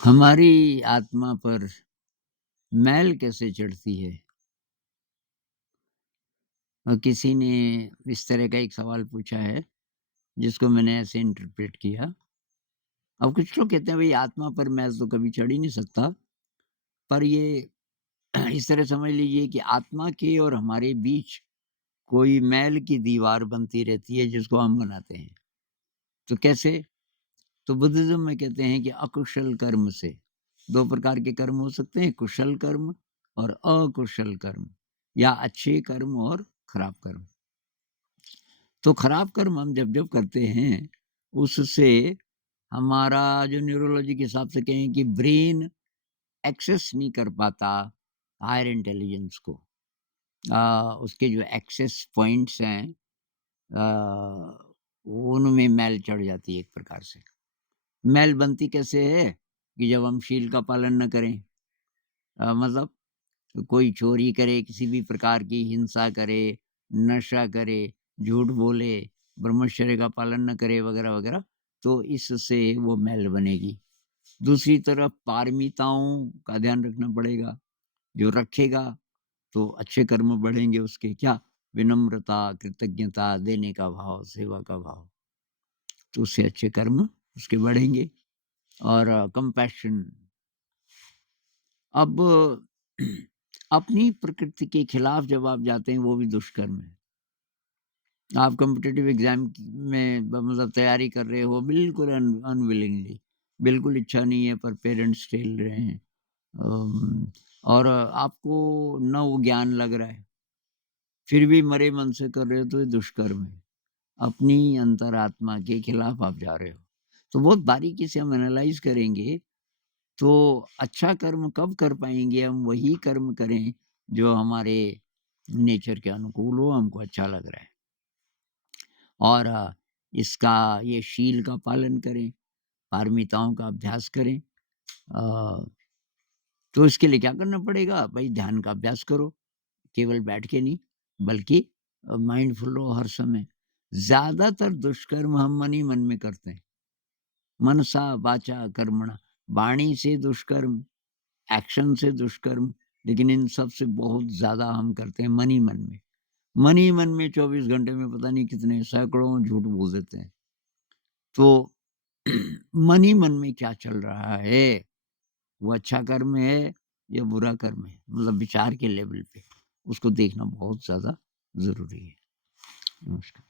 हमारी आत्मा पर मैल कैसे चढ़ती है? किसी ने इस तरह का एक सवाल पूछा है, जिसको मैंने ऐसे इंटरप्रेट किया। अब कुछ लोग कहते हैं भई आत्मा पर मैल तो कभी चढ़ ही नहीं सकता, पर ये इस तरह समझ लीजिए कि आत्मा के और हमारे बीच कोई मैल की दीवार बनती रहती है जिसको हम बनाते हैं। तो कैसे? तो बुद्धिज़्म में कहते हैं कि अकुशल कर्म से। 2 प्रकार के कर्म हो सकते हैं, कुशल कर्म और अकुशल कर्म, या अच्छे कर्म और खराब कर्म। तो खराब कर्म हम जब-जब करते हैं, उससे हमारा जो न्यूरोलॉजी के हिसाब से कहें कि ब्रेन एक्सेस नहीं कर पाता हायर इंटेलिजेंस को। उसके जो एक्सेस पॉइंट्स हैं, उनमें मैल चढ़ जाती है एक प्रकार से। मैल बनती कैसे है कि जब हम शील का पालन न करें, मतलब कोई चोरी करे, किसी भी प्रकार की हिंसा करे, नशा करे, झूठ बोले, ब्रह्मचर्य का पालन न करे वगैरह-वगैरह, तो इससे वो मैल बनेगी। दूसरी तरफ पारमिताओं का ध्यान रखना पड़ेगा, जो रखेगा तो अच्छे कर्म बढ़ेंगे उसके, क्या? विनम्रता, कृतज्ञता, देने का भाव, सेवा का भाव, तो उससे अच्छे कर्म उसके बढ़ेंगे। और कंपैशन, अब अपनी प्रकृति के खिलाफ जब आप जाते हैं, वो भी दुष्कर्म है। आप कॉम्पिटिटिव एग्ज़ाम में मतलब तैयारी कर रहे हो, बिल्कुल अनविलिंगली, बिल्कुल इच्छा नहीं है पर पेरेंट्स ठेल रहे हैं। और आपको न वो ज्ञान लग रहा है, फिर भी मरे मन से कर रहे हो, तो ये दुष्कर्म है। अपनी अंतरात्मा के खिलाफ आप जा रहे हो। तो बहुत बारीकी से हम एनालाइज़ करेंगे, तो अच्छा कर्म कब कर पाएँगे हम? वही कर्म करें जो हमारे नेचर के अनुकूल हो, हमको अच्छा लग रहा है। और इसका ये शील का पालन करें, पारमिताओं का अभ्यास करें। अ, तो इसके लिए क्या करना पड़ेगा? भई ध्यान का अभ्यास करो, केवल बैठ के नहीं, बल्कि माइंडफुल रहो हर समय। ज़्यादातर दुष्कर्म हम मन ही मन में करते हैं। मनसा वाचा कर्मणा, वाणी से दुष्कर्म, एक्शन से दुष्कर्म, लेकिन इन सब से बहुत ज़्यादा हम करते हैं मन ही मन में। मन ही मन में 24 घंटे में पता नहीं कितने सैकड़ों झूठ बोल देते हैं। तो मन ही मन में क्या चल रहा है? वो अच्छा कर्म है या बुरा कर्म है? मतलब विचार के लेवल पे, उसको देखना बहुत ज़्यादा ज़रूरी है। नमस्कार।